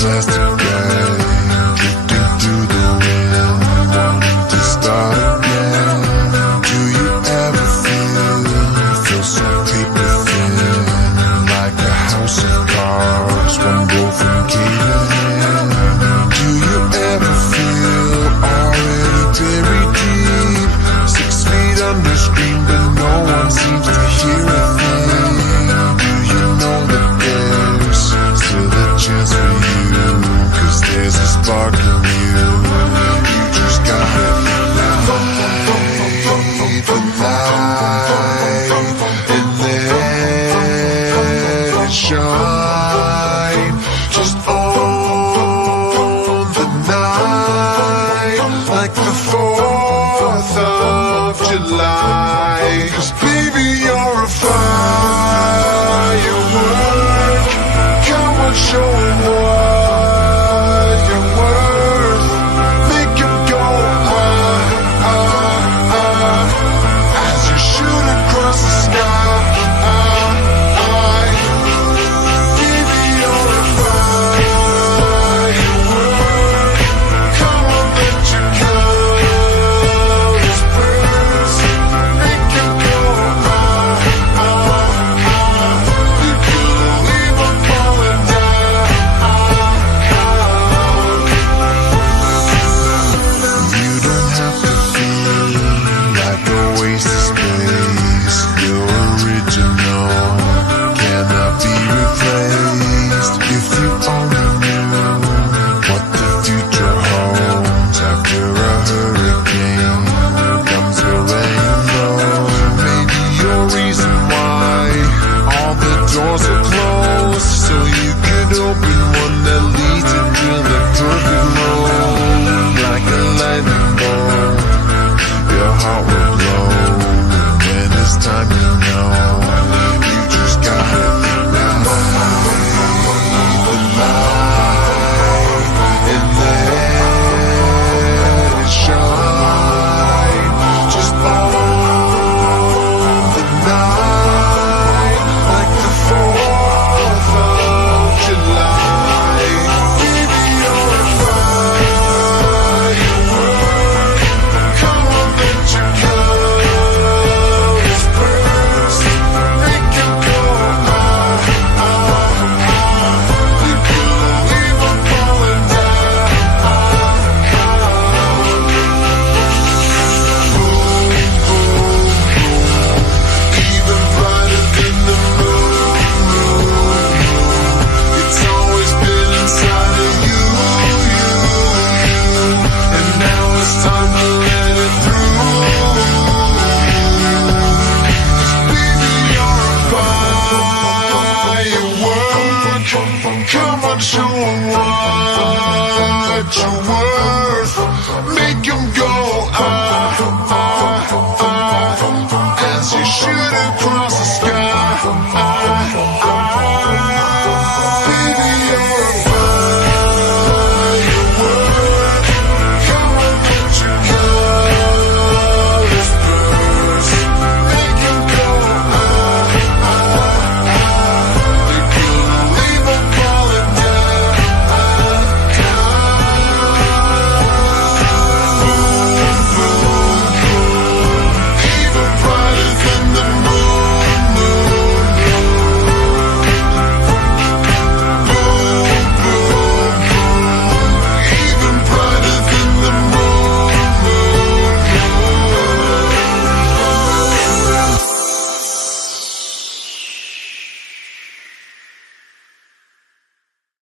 plastic bag, drifting through the wind, wanting to start again. Do you ever feel so paper thin, like a house of cards, one blow from Katy? Do you ever feel already buried deep, 6 feet under, scream, but no one seems to hear a thing? Do you know that there's still a chance for you, 'cause there's a spark in you? You just gotta ignite the light and let it shine. Just own the night like the 4th of July. 'Cause baby, you're a firework. Come on, show 'em what you're worth. Make 'em go as you shoot across the sky. Baby, you're a firework. Come on, let your colors burst. Make 'em go you could leave 'em falling down. You don't have to feel like a waste of space. You're original, cannot be replaced. If you only knew what the future holds, after a hurricane comes a rainbow. Maybe your reason why all the doors are closed, so you could open one that leads into the perfect road. Like a lightning bolt, your heart will blow. When it's time, you know, you just gotta ignite the light and let it shine. Just own the night like the 4th of July. Baby, you're a firework. Come on, let your colors burst. Make 'em go you could leave 'em falling down. Boom, boom, boom, even brighter than the moon. It's always been inside of you, and now it's time to let it through. 'Cause baby, you're a firework. Come on, show 'em what you're worth. Make 'em go